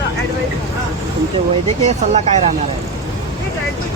तुमचे वैद्यकीय सल्ला काय राहणार आहे